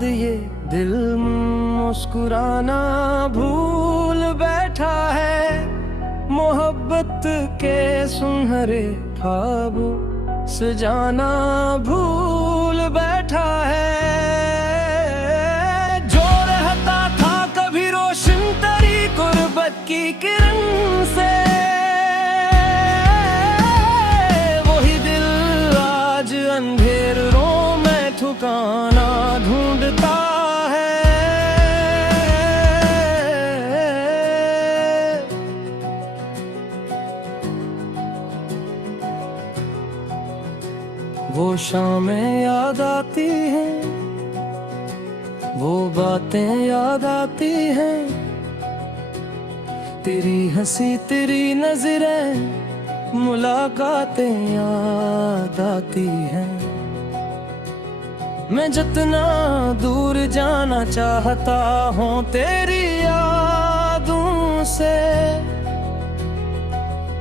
बाद ये दिल मुस्कुराना भूल बैठा है, मोहब्बत के सुनहरे ख्वाब सजाना भूल बैठा है। जो रहता था कभी रोशन तरी गुर्बत की किरण से, वही दिल आज अंधेरों में ठिकाना ढूंढता है। वो शामें याद आती हैं, वो बातें याद आती हैं, तेरी हंसी तेरी नजरें मुलाकातें याद आती हैं। मैं जितना दूर जाना चाहता हूँ तेरी यादों से,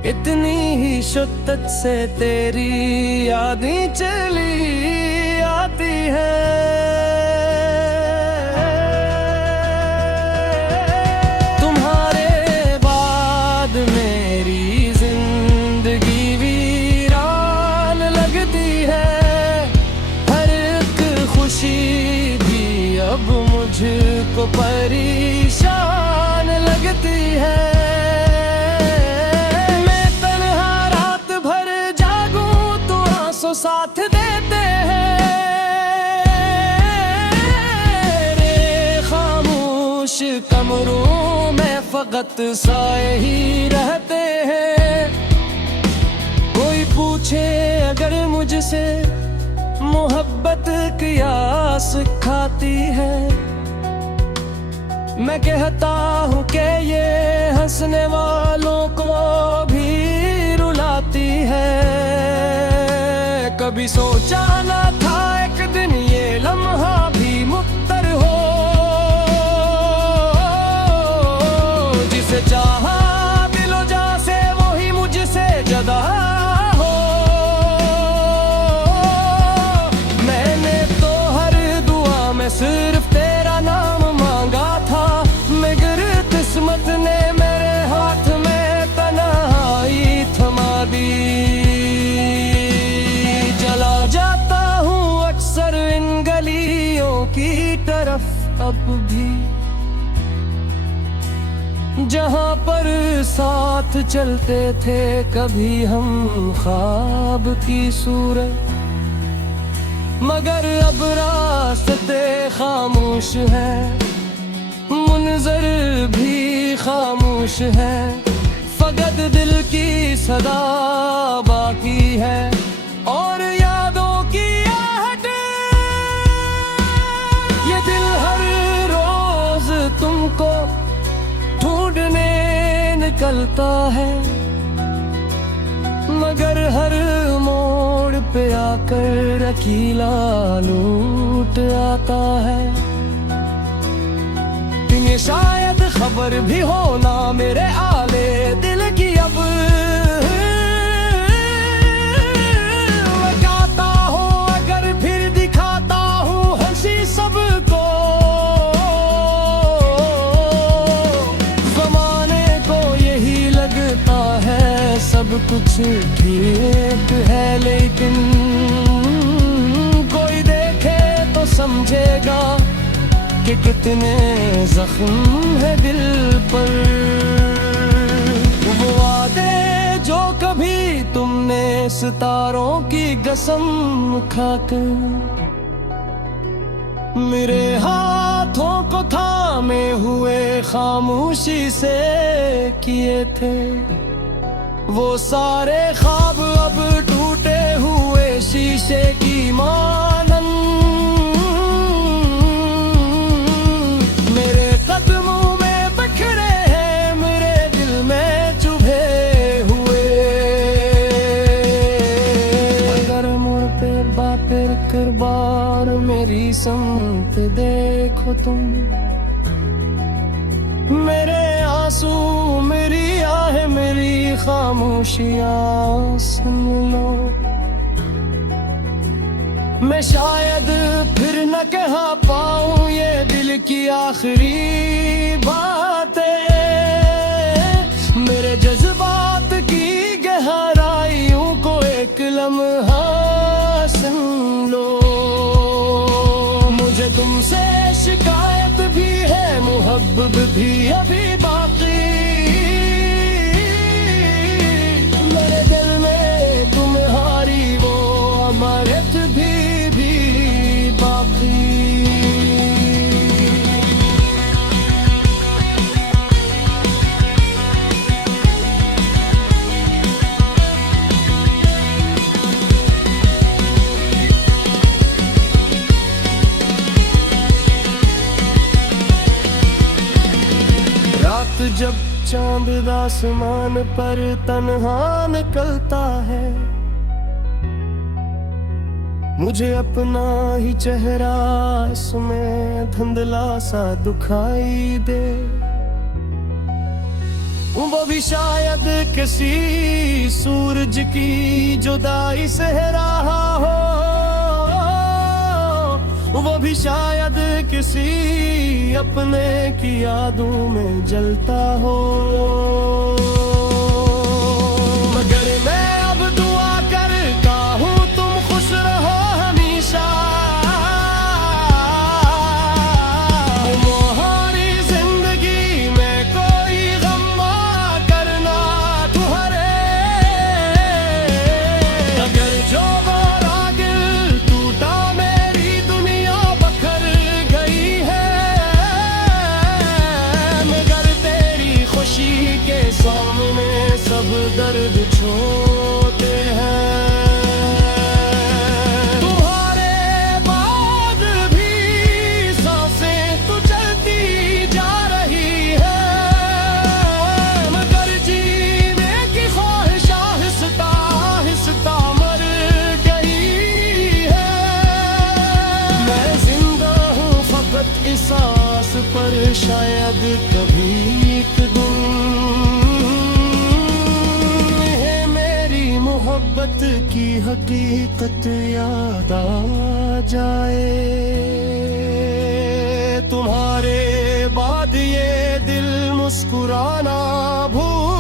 इतनी ही शिद्दत से तेरी यादें चली आती है। तुम्हारे बाद मेरी जिंदगी वीरान लगती है, हर एक खुशी भी अब मुझको परेशान लगती है। साथ देते हैं रे खामोश कमरों में फकत साए ही रहते हैं। कोई पूछे अगर मुझसे मोहब्बत क्या सिखाती है, मैं कहता हूँ कि ये हंसने वालों को भी रुलाती है। कभी सोचा न था एक दिन ये लम्हा भी मुक्तर हो, जिसे चाहा दिलो जा से वही मुझसे जुदा हो। मैंने तो हर दुआ में सिर्फ तेरा नाम मांगा था, मगर किस्मत ने मेरे हाथ में तन्हाई थमा दी। की तरफ अब भी जहां पर साथ चलते थे कभी हम ख्वाब की सूरत, मगर अब रास्ते खामोश है, मुनज़र भी खामोश है, फकत दिल की सदा बाकी है और यादों की तुमको ढूंढने निकलता है, मगर हर मोड़ पे आकर अकेला लूट आता है। तुम्हें शायद खबर भी हो ना मेरे आले दिल की, अब लगाता हूँ अगर फिर दिखाता हूँ हंसी सबको। सब कुछ ठीक है लेकिन कोई देखे तो समझेगा कि कितने जख्म है दिल पर। वो वादे जो कभी तुमने सितारों की कसम खाकर मेरे हाथों को थामे हुए खामोशी से किए थे, वो सारे ख्वाब अब टूटे हुए शीशे की मानन मेरे कदमों में बिखरे हैं, मेरे दिल में चुभे हुए। अगर मुड़ पे बापर कर बार मेरी समत देखो तुम, मेरे आंसू मेरी आहे मेरी खामोशियाँ सुन लो। मैं शायद फिर न कह पाऊं ये दिल की आखिरी बातें। मेरे जज्बात की गहराइयों को एक लम्हा सुन लो। मुझे तुमसे शिकायत भी है, मुहब्बत भी अभी बाकी। मेरे दिल में तुम्हारी वो अमरत भी बाकी। रात जब चांद आसमान पर तन्हा निकलता है, मुझे अपना ही चेहरा इसमें धुंधला सा दिखाई दे। वो भी शायद किसी सूरज की जुदाई सह रहा हो, वो भी शायद किसी अपने की यादों में जलता हो। मगर मैं अब दुआ करता हूँ तुम खुश रहो हमेशा। तुम्हारी जिंदगी में कोई गम करना तुम्हारे। अगर जो मेरा दिल टूटा, मेरी दुनिया बखर गई है, मगर तेरी खुशी के सामने सब दर्द छोटे हैं। तुम्हारे बाद भी सांसें तो चलती जा रही है, मगर जीने की ख्वाहिश आहिस्ता आहिस्ता मर गई है। मैं जिंदा हूँ फकत इस आस पर, शायद कभी एक दिन मोहब्बत की हकीकत याद आ जाए। तुम्हारे बाद ये दिल मुस्कुराना भूल